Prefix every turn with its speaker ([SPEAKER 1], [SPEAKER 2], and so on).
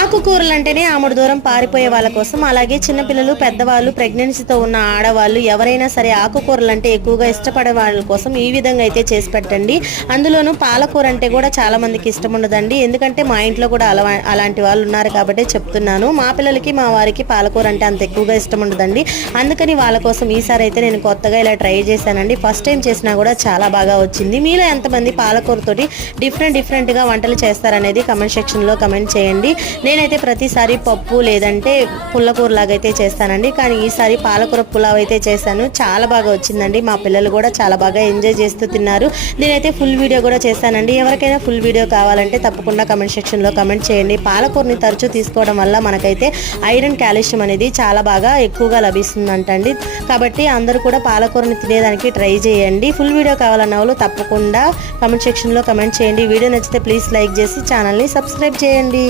[SPEAKER 1] ఆకుకూరలు అంటేనే ఆముడు దూరం పారిపోయే వాళ్ళ కోసం. అలాగే చిన్నపిల్లలు పెద్దవాళ్ళు ప్రెగ్నెన్సీతో ఉన్న ఆడవాళ్ళు ఎవరైనా సరే ఆకుకూరలు అంటే ఎక్కువగా ఇష్టపడే వాళ్ళ కోసం ఈ విధంగా అయితే చేసి పెట్టండి. అందులోనూ పాలకూర అంటే కూడా చాలా మందికి ఇష్టం ఉండదండి. ఎందుకంటే మా ఇంట్లో కూడా అలా అలాంటి వాళ్ళు ఉన్నారు కాబట్టి చెప్తున్నాను. మా పిల్లలకి మా వారికి పాలకూర అంటే అంత ఎక్కువగా ఇష్టం ఉండదండి. అందుకని వాళ్ళ కోసం ఈసారి అయితే నేను కొత్తగా ఇలా ట్రై చేశానండి. ఫస్ట్ టైం చేసినా కూడా చాలా బాగా వచ్చింది. మీలో ఎంతమంది పాలకూరతోటి డిఫరెంట్ డిఫరెంట్గా వంటలు చేస్తారనేది కమెంట్ సెక్షన్లో కమెంట్ చేయండి. నేనైతే ప్రతిసారి పప్పు లేదంటే పుల్లకూర లాగా అయితే చేస్తానండి. కానీ ఈసారి పాలకూర పులావ్ అయితే చేశాను. చాలా బాగా వచ్చిందండి. మా పిల్లలు కూడా చాలా బాగా ఎంజాయ్ చేస్తూ తిన్నారు. నేనైతే ఫుల్ వీడియో కూడా చేశానండి. ఎవరికైనా ఫుల్ వీడియో కావాలంటే తప్పకుండా కమెంట్ సెక్షన్లో కమెంట్ చేయండి. పాలకూరని తరచూ తీసుకోవడం వల్ల మనకైతే ఐరన్ కాల్షియం అనేది చాలా బాగా ఎక్కువగా లభిస్తుందంటండి. కాబట్టి అందరూ కూడా పాలకూరని తినేదానికి ట్రై చేయండి. ఫుల్ వీడియో కావాలన్న వాళ్ళు తప్పకుండా కమెంట్ సెక్షన్లో కమెంట్ చేయండి. వీడియో నచ్చితే ప్లీజ్ లైక్ చేసి ఛానల్ని సబ్స్క్రైబ్ చేయండి.